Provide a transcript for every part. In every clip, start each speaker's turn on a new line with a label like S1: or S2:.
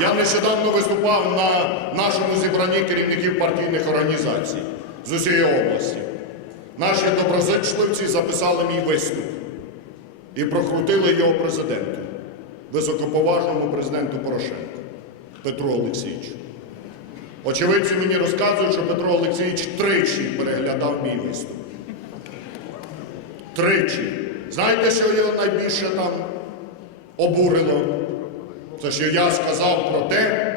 S1: Я нещодавно виступав на нашому зібранні керівників партійних організацій з усієї області. Наші доброзичливці записали мій виступ і прокрутили його президенту, високоповажному президенту Порошенку Петру Олексійовичу. Очевидці мені розказують, що Петро Олексійович тричі переглядав мій виступ. Тричі. Знаєте, що його найбільше там обурило? Це що я сказав про те,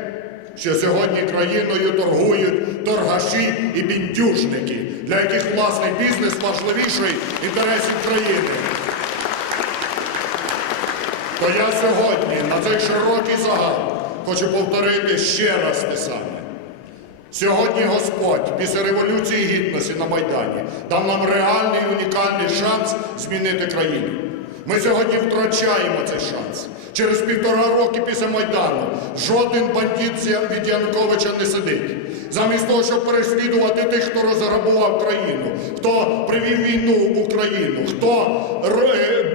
S1: що сьогодні країною торгують торгаші і біндюжники, для яких власний бізнес важливіший інтересів країни. То я сьогодні на цей широкий загал хочу повторити ще раз те саме. Сьогодні Господь після Революції Гідності на Майдані дав нам реальний унікальний шанс змінити країну. Ми сьогодні втрачаємо цей шанс. Через півтора роки після Майдану жоден бандит від Януковича не сидить. Замість того, щоб переслідувати тих, хто розграбував країну, хто привів війну в Україну, хто е,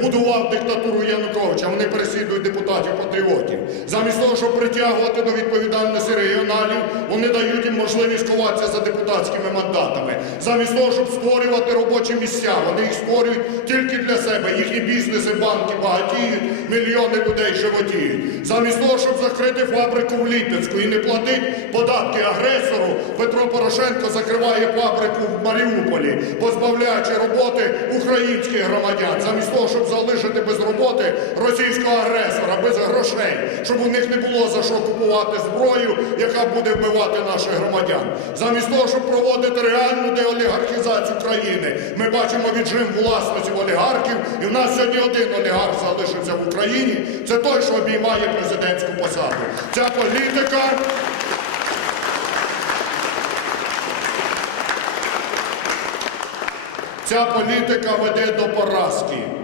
S1: будував диктатуру Януковича, вони переслідують депутатів-патріотів. Замість того, щоб притягувати до відповідальності регіоналів, вони дають їм можливість ховатися за депутатськими мандатами. Замість того, щоб створювати робочі місця, вони їх створюють тільки для себе. Їхні бізнеси, банки багатіють, мільйони людей животіють. Замість того, щоб закрити фабрику в Ліпецьку і не платити податки агресору, Петро Порошенко закриває фабрику в Маріуполі, позбавляючи роботи українських громадян. Замість того, щоб залишити без роботи російського агресора, без грошей, щоб у них не було за що купувати зброю, яка буде вбивати наших громадян. Замість того, щоб проводити реальну деолігархізацію країни, ми бачимо віджим власності олігархів, і в нас сьогодні один олігарх залишився в Україні. Це той, що обіймає президентську посаду. Ця політика. Ця політика веде до поразки.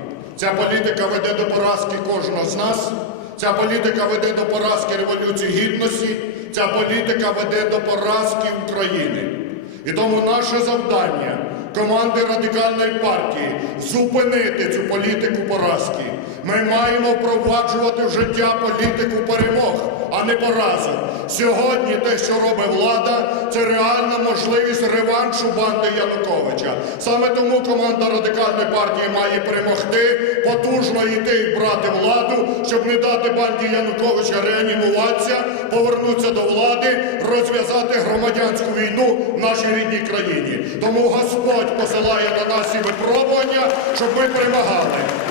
S1: Ця політика веде до поразки кожного з нас. Ця політика веде до поразки Революції Гідності. Ця політика веде до поразки України. І тому наше завдання команди радикальної партії зупинити цю політику поразки. Ми маємо впроваджувати в життя політику перемог, а не поразок. Сьогодні те, що робить влада, це реальна можливість реваншу банди Януковича. Саме тому команда радикальної партії має перемогти, потужно йти і брати владу, щоб не дати банді Януковича реанімуватися, повернутися до влади, розв'язати громадянську війну в нашій рідній країні. Тому Господь посилає на нас ці випробування, щоб ми перемагали.